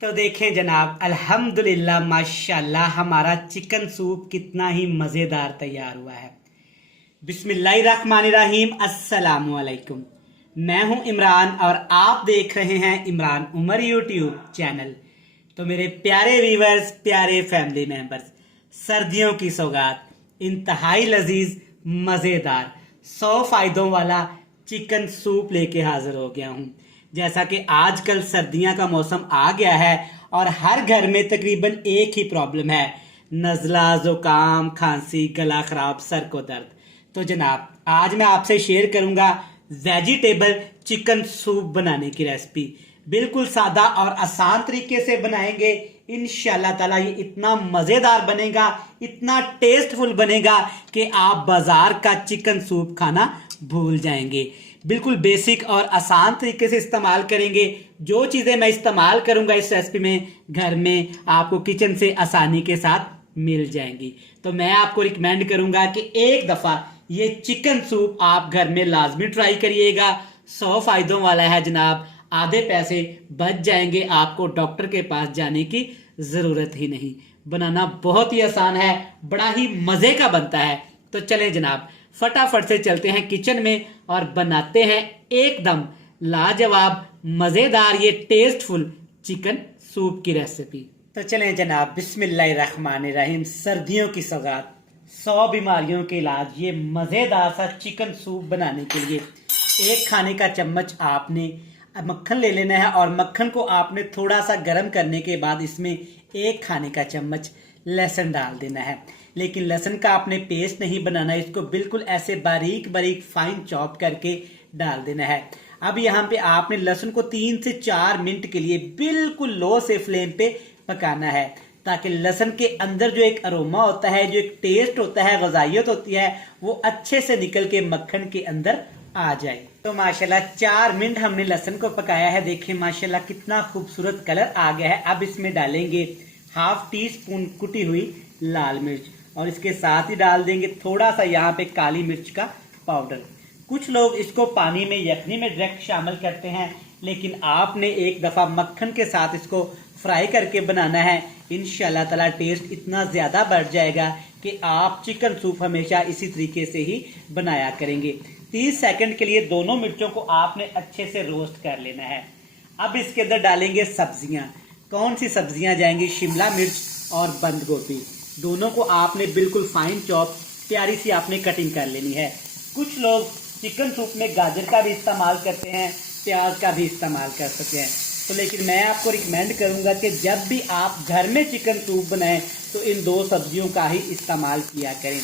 तो देखें जनाब, अल्हम्दुलिल्लाह माशाल्लाह हमारा चिकन सूप कितना ही मज़ेदार तैयार हुआ है। बिस्मिल्लाहिर्रहमानिर्रहीम, अस्सलामुअलैकुम। मैं हूं इमरान और आप देख रहे हैं इमरान उमर यूट्यूब चैनल। तो मेरे प्यारे व्यूवर्स, प्यारे फैमिली मेंबर्स, सर्दियों की सौगात, इंतहाई लजीज, मज़ेदार, 100 फ़ायदों वाला चिकन सूप लेके हाजिर हो गया हूं। जैसा कि आजकल सर्दियां का मौसम आ गया है और हर घर में तकरीबन एक ही प्रॉब्लम है, नज़ला, ज़ुकाम, खांसी, गला खराब, सर को दर्द। तो जनाब, आज मैं आपसे शेयर करूंगा वेजिटेबल चिकन सूप बनाने की रेसिपी। बिल्कुल सादा और आसान तरीके से बनाएंगे इंशाल्लाह ताला। ये इतना मज़ेदार बनेगा, इतना टेस्टफुल बनेगा कि आप बाजार का चिकन सूप खाना भूल जाएंगे। बिल्कुल बेसिक और आसान तरीके से इस्तेमाल करेंगे। जो चीज़ें मैं इस्तेमाल करूंगा इस रेसिपी में, घर में आपको किचन से आसानी के साथ मिल जाएंगी। तो मैं आपको रिकमेंड करूंगा कि एक दफ़ा ये चिकन सूप आप घर में लाजमी ट्राई करिएगा। 100 फ़ायदों वाला है जनाब। आधे पैसे बच जाएंगे, आपको डॉक्टर के पास जाने की ज़रूरत ही नहीं। बनाना बहुत ही आसान है, बड़ा ही मज़े का बनता है। तो चलें जनाब, फटाफट से चलते हैं किचन में और बनाते हैं एकदम लाजवाब, मज़ेदार, ये टेस्टफुल चिकन सूप की रेसिपी। तो चलें जनाब, बिस्मिल्लाहिर्रहमानिर्रहीम। सर्दियों की सौगात, 100 बीमारियों के इलाज, ये मज़ेदार सा चिकन सूप बनाने के लिए एक खाने का चम्मच आपने मक्खन ले लेना है और मक्खन को आपने थोड़ा सा गर्म करने के बाद इसमें एक खाने का चम्मच लहसुन डाल देना है। लेकिन लहसुन का आपने पेस्ट नहीं बनाना, इसको बिल्कुल ऐसे बारीक बारीक फाइन चॉप करके डाल देना है। अब यहाँ पे आपने लहसुन को 3 से 4 मिनट के लिए बिल्कुल लो से फ्लेम पे पकाना है, ताकि लहसुन के अंदर जो एक अरोमा होता है, जो एक टेस्ट होता है, ग़ज़ाइयत होती है, वो अच्छे से निकल के मक्खन के अंदर आ जाए। तो माशाल्लाह 4 मिनट हमने लहसुन को पकाया है। देखिए माशाल्लाह कितना खूबसूरत कलर आ गया है। अब इसमें डालेंगे ½ टीस्पून कुटी हुई लाल मिर्च और इसके साथ ही डाल देंगे थोड़ा सा यहाँ पे काली मिर्च का पाउडर। कुछ लोग इसको पानी में यखनी में डायरेक्ट शामिल करते हैं, लेकिन आपने एक दफ़ा मक्खन के साथ इसको फ्राई करके बनाना है। इंशाल्लाह ताला टेस्ट इतना ज़्यादा बढ़ जाएगा कि आप चिकन सूप हमेशा इसी तरीके से ही बनाया करेंगे। 30 सेकंड के लिए दोनों मिर्चों को आपने अच्छे से रोस्ट कर लेना है। अब इसके अंदर डालेंगे सब्जियां। कौन सी सब्जियां जाएंगी? शिमला मिर्च और बंद गोभी। दोनों को आपने बिल्कुल फाइन चॉप प्यारी सी आपने कटिंग कर लेनी है। कुछ लोग चिकन सूप में गाजर का भी इस्तेमाल करते हैं, प्याज का भी इस्तेमाल कर सकते हैं। तो लेकिन मैं आपको रिकमेंड करूंगा कि जब भी आप घर में चिकन सूप बनाएं तो इन 2 सब्जियों का ही इस्तेमाल किया करें।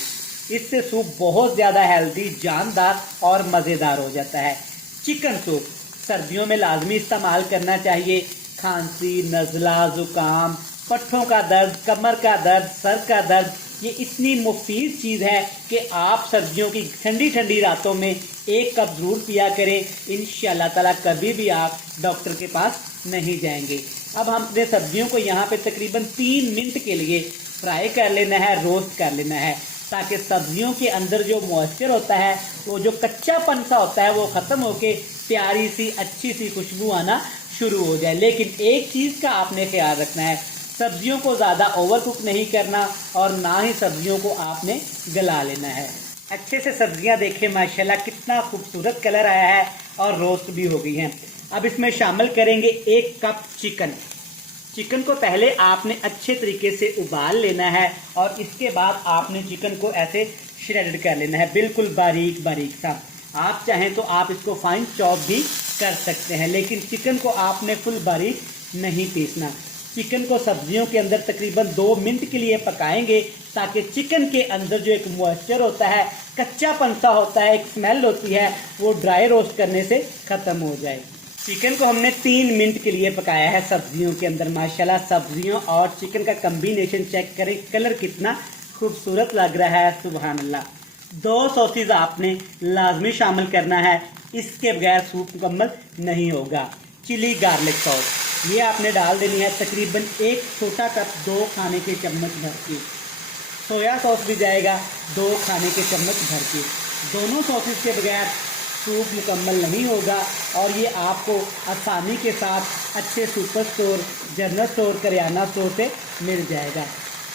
इससे सूप बहुत ज़्यादा हेल्दी, जानदार और मज़ेदार हो जाता है। चिकन सूप सर्दियों में लाजमी इस्तेमाल करना चाहिए। खांसी, नज़ला, ज़ुकाम, पट्ठों का दर्द, कमर का दर्द, सर का दर्द, ये इतनी मुफीद चीज़ है कि आप सर्दियों की ठंडी ठंडी रातों में 1 कप ज़रूर पिया करें। इंशाल्लाह ताला कभी भी आप डॉक्टर के पास नहीं जाएंगे। अब हमने सब्जियों को यहाँ पे तकरीबन 3 मिनट के लिए फ्राई कर लेना है, रोस्ट कर लेना है, ताकि सब्जियों के अंदर जो मॉइस्चर होता है, वो जो कच्चापन सा होता है, वो ख़त्म होके प्यारी सी अच्छी सी खुशबू आना शुरू हो जाए। लेकिन एक चीज़ का आपने ख्याल रखना है, सब्जियों को ज़्यादा ओवर कुक नहीं करना और ना ही सब्जियों को आपने गला लेना है। अच्छे से सब्जियां देखें माशाल्लाह कितना खूबसूरत कलर आया है और रोस्ट भी हो गई हैं। अब इसमें शामिल करेंगे 1 कप चिकन। चिकन को पहले आपने अच्छे तरीके से उबाल लेना है और इसके बाद आपने चिकन को ऐसे श्रेडेड कर लेना है, बिल्कुल बारीक बारीक सा। आप चाहें तो आप इसको फाइन चॉप भी कर सकते हैं, लेकिन चिकन को आपने फुल बारीक नहीं पीसना। चिकन को सब्जियों के अंदर तकरीबन 2 मिनट के लिए पकाएंगे, ताकि चिकन के अंदर जो एक मॉइस्चर होता है, कच्चापन सा होता है, एक स्मेल होती है, वो ड्राई रोस्ट करने से ख़त्म हो जाए। चिकन को हमने 3 मिनट के लिए पकाया है सब्जियों के अंदर। माशाल्लाह सब्जियों और चिकन का कम्बिनेशन चेक करें, कलर कितना खूबसूरत लग रहा है, सुभान अल्लाह। 2 सॉसेज आपने लाजमी शामिल करना है, इसके बगैर सूप मुकम्मल नहीं होगा। चिली गार्लिक सॉस ये आपने डाल देनी है, तकरीबन 1 छोटा कप 2 खाने के चम्मच भर के। सोया सॉस भी जाएगा 2 खाने के चम्मच भर के। दोनों सॉसेज के बगैर सूप मुकम्मल नहीं होगा और ये आपको आसानी के साथ अच्छे super store, general store, kirana store से मिल जाएगा।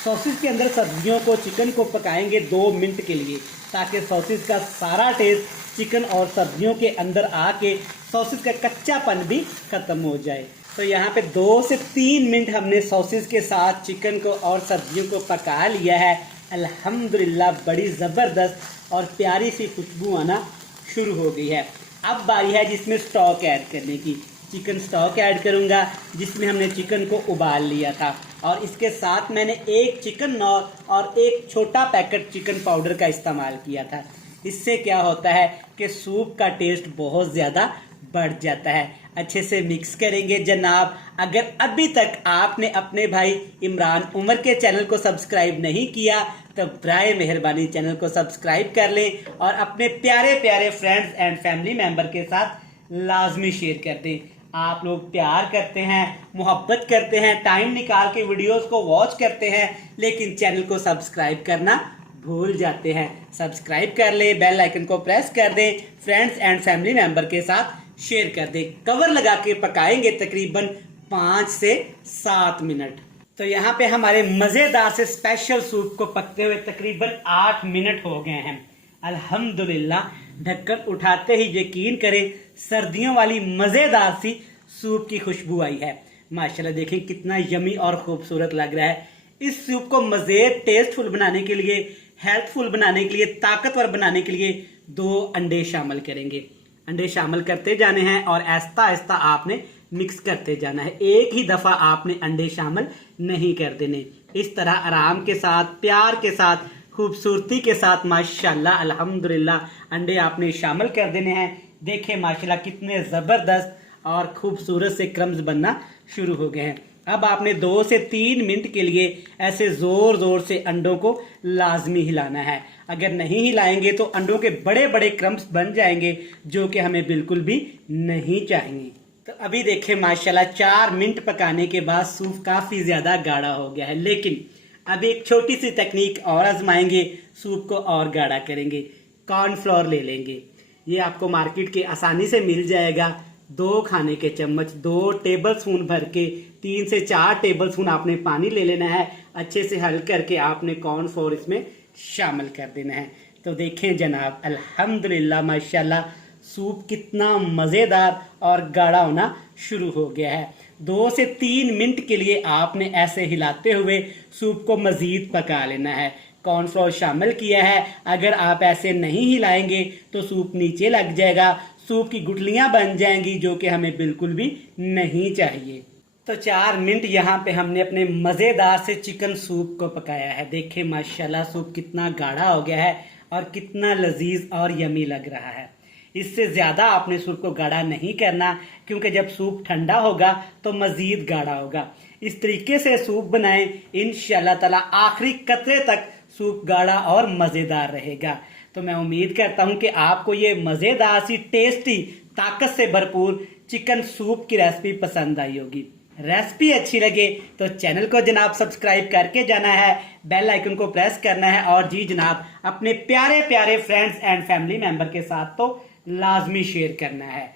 सॉसेज के अंदर सब्जियों को, चिकन को पकाएंगे 2 मिनट के लिए, ताकि सॉसेज का सारा टेस्ट चिकन और सब्जियों के अंदर आके सॉसेज का कच्चापन भी ख़त्म हो जाए। तो यहाँ पे 2 से 3 मिनट हमने सॉसेज के साथ चिकन को और सब्जियों को पका लिया है। अल्हम्दुलिल्लाह बड़ी ज़बरदस्त और प्यारी सी खुशबू आना शुरू हो गई है। अब बारी है जिसमें स्टॉक ऐड करने की। चिकन स्टॉक ऐड करूँगा जिसमें हमने चिकन को उबाल लिया था, और इसके साथ मैंने 1 चिकन नॉर और 1 छोटा पैकेट चिकन पाउडर का इस्तेमाल किया था। इससे क्या होता है कि सूप का टेस्ट बहुत ज़्यादा बढ़ जाता है। अच्छे से मिक्स करेंगे जनाब। अगर अभी तक आपने अपने भाई इमरान उमर के चैनल को सब्सक्राइब नहीं किया तो बराए मेहरबानी चैनल को सब्सक्राइब कर लें और अपने प्यारे प्यारे फ्रेंड्स एंड फैमिली मेंबर के साथ लाजमी शेयर कर दें। आप लोग प्यार करते हैं, मोहब्बत करते हैं, टाइम निकाल के वीडियोस को वॉच करते हैं, लेकिन चैनल को सब्सक्राइब करना भूल जाते हैं। सब्सक्राइब कर लें, बेल आइकन को प्रेस कर दें, फ्रेंड्स एंड फैमिली मेंबर के साथ शेयर कर दें। कवर लगा के पकाएंगे तकरीबन 5 से 7 मिनट। तो यहाँ पे हमारे मज़ेदार से स्पेशल सूप को पकते हुए तकरीबन 8 मिनट हो गए हैं। अल्हम्दुलिल्लाह ढक्कन उठाते ही यकीन करें सर्दियों वाली मज़ेदार सी सूप की खुशबू आई है। माशाल्लाह देखें कितना यमी और खूबसूरत लग रहा है। इस सूप को मज़ेद टेस्टफुल बनाने के लिए, हेल्थफुल बनाने के लिए, ताकतवर बनाने के लिए 2 अंडे शामिल करेंगे। अंडे शामिल करते जाने हैं और आहिस्ता आहिस्ता आपने मिक्स करते जाना है। एक ही दफ़ा आपने अंडे शामिल नहीं कर देने। इस तरह आराम के साथ, प्यार के साथ, खूबसूरती के साथ माशाल्लाह अल्हम्दुलिल्लाह अंडे आपने शामिल कर देने हैं। देखें माशाल्लाह कितने ज़बरदस्त और खूबसूरत से क्रम्स बनना शुरू हो गए हैं। अब आपने 2 से 3 मिनट के लिए ऐसे ज़ोर ज़ोर से अंडों को लाजमी हिलाना है। अगर नहीं हिलाएंगे तो अंडों के बड़े बड़े क्रम्स बन जाएंगे, जो कि हमें बिल्कुल भी नहीं चाहिए। तो अभी देखें माशाल्लाह 4 मिनट पकाने के बाद सूप काफ़ी ज़्यादा गाढ़ा हो गया है, लेकिन अब एक छोटी सी तकनीक और आजमाएंगे, सूप को और गाढ़ा करेंगे। कॉर्नफ्लोर ले लेंगे, ये आपको मार्केट के आसानी से मिल जाएगा। 2 खाने के चम्मच, 2 टेबल स्पून भर के 3 से 4 टेबल स्पून आपने पानी ले लेना है। अच्छे से हल करके आपने कॉर्नफ्लोर इसमें शामिल कर देना है। तो देखें जनाब अल्हम्दुलिल्लाह माशाल्लाह सूप कितना मज़ेदार और गाढ़ा होना शुरू हो गया है। 2 से 3 मिनट के लिए आपने ऐसे हिलाते हुए सूप को मज़ीद पका लेना है। कॉर्नफ्लोर शामिल किया है, अगर आप ऐसे नहीं हिलाएंगे तो सूप नीचे लग जाएगा, सूप की गुठलियां बन जाएंगी, जो कि हमें बिल्कुल भी नहीं चाहिए। तो 4 मिनट यहाँ पे हमने अपने मज़ेदार से चिकन सूप को पकाया है। देखें माशाल्लाह सूप कितना गाढ़ा हो गया है और कितना लजीज और यमी लग रहा है। इससे ज़्यादा आपने सूप को गाढ़ा नहीं करना, क्योंकि जब सूप ठंडा होगा तो मज़ीद गाढ़ा होगा। इस तरीके से सूप बनाएं, इंशाअल्लाह ताला आखिरी कतरे तक सूप गाढ़ा और मज़ेदार रहेगा। तो मैं उम्मीद करता हूं कि आपको ये मज़ेदार सी, टेस्टी, ताकत से भरपूर चिकन सूप की रेसिपी पसंद आई होगी। रेसिपी अच्छी लगे तो चैनल को जनाब सब्सक्राइब करके जाना है, बेल आइकन को प्रेस करना है, और जी जनाब अपने प्यारे प्यारे फ्रेंड्स एंड फैमिली मेंबर के साथ तो लाजमी शेयर करना है।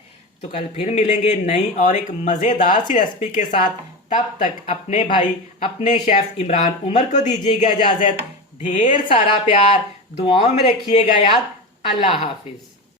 तो कल फिर मिलेंगे नई और एक मज़ेदार सी रेसिपी के साथ। तब तक अपने भाई, अपने शेफ इमरान उमर को दीजिएगा इजाज़त। ढेर सारा प्यार, दुआओं में रखिएगा याद। अल्लाह हाफिज।